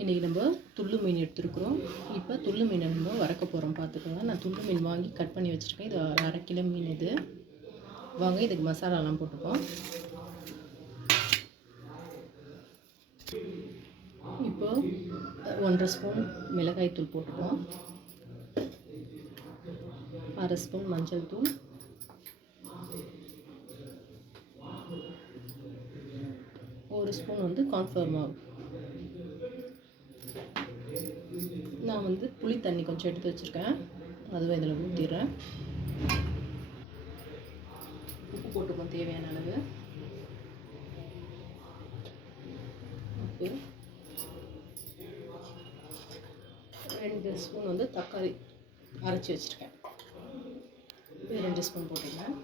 இன்றைக்கி நம்ம துள்ளு மீன் எடுத்துருக்குறோம். இப்போ துள்ளு மீனை நம்ம வறுக்க போகிறோம். பார்த்துக்கோங்க, நான் துள்ளு மீன் வாங்கி கட் பண்ணி வச்சுருக்கேன். இது 1/2 கிலோ மீன். இது வாங்க, இதுக்கு மசாலாலாம் போட்டுப்போம். இப்போ 1/2 ஸ்பூன் மிளகாய்த்தூள் போட்டுப்போம். 1/2 ஸ்பூன் மஞ்சள் தூள், 1 ஸ்பூன் கார்ன்ஃப்ளவர் மாவு. நான் புளி தண்ணி கொஞ்சம் எடுத்து வச்சுருக்கேன், அதுவும் இதில் ஊற்றிடுறேன். உப்பு போட்டுப்போம் தேவையான அளவு. உப்பு 2 ஸ்பூன் தக்காளி அரைச்சி வச்சுருக்கேன், 2 ஸ்பூன் போட்டுருக்கேன்.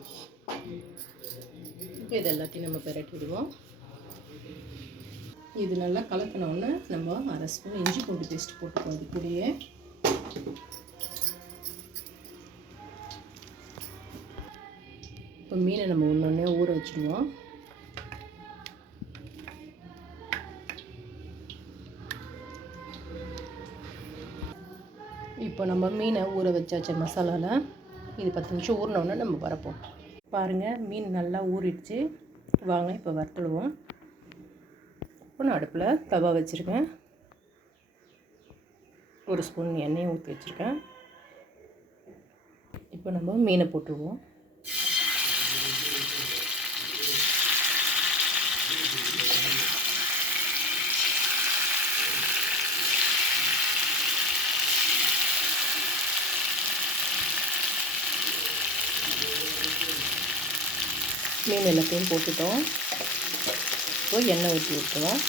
இப்போ இது எல்லாத்தையும் நம்ம பெரட்டி விடுவோம். இது நல்லா கலக்கினோடனே நம்ம 1/2 ஸ்பூன் இஞ்சி பூண்டு பேஸ்ட் போட்டுப்போம். இது கூடயே இப்போ மீனை நம்ம ஒன்றொன்னே ஊற வச்சுடுவோம். இப்போ நம்ம மீனை ஊற வச்சாச்சு மசாலாவில். இது 10 நிமிஷம் ஊறினோடனே நம்ம வரப்போம். பாருங்கள், மீன் நல்லா ஊறிடுச்சு. வாங்க இப்போ வறுத்துடுவோம். இப்போ நான் அடுப்பில் தவா வச்சுருக்கேன். 1 ஸ்பூன் எண்ணெயை ஊற்றி வச்சுருக்கேன். இப்போ நம்ம மீனை போட்டுருவோம். மீன் எல்லாத்தையும் போட்டுட்டோம். இப்போ எண்ணெய் ஊற்றி விட்டுருவோம்.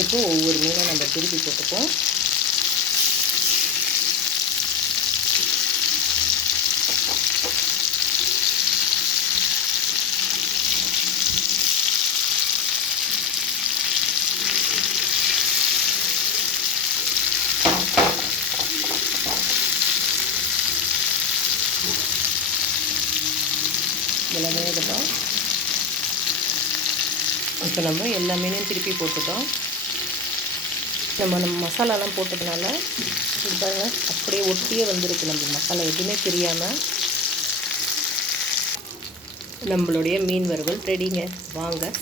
இப்போ ஒவ்வொரு மீனை நம்ம திருப்பி போட்டுப்போம். இதில் வேகட்டும். இப்போ நம்ம எல்லா மீனையும் திருப்பி போட்டுட்டோம். நம்ம மசாலாலாம் போட்டதுனால இது பாருங்கள், அப்படியே ஒட்டியே வந்திருக்கு. நம்ம மசாலா எதுவுமே தெரியாமல் நம்மளுடைய மீன் வறுவல் ரெடிங்க. வாங்க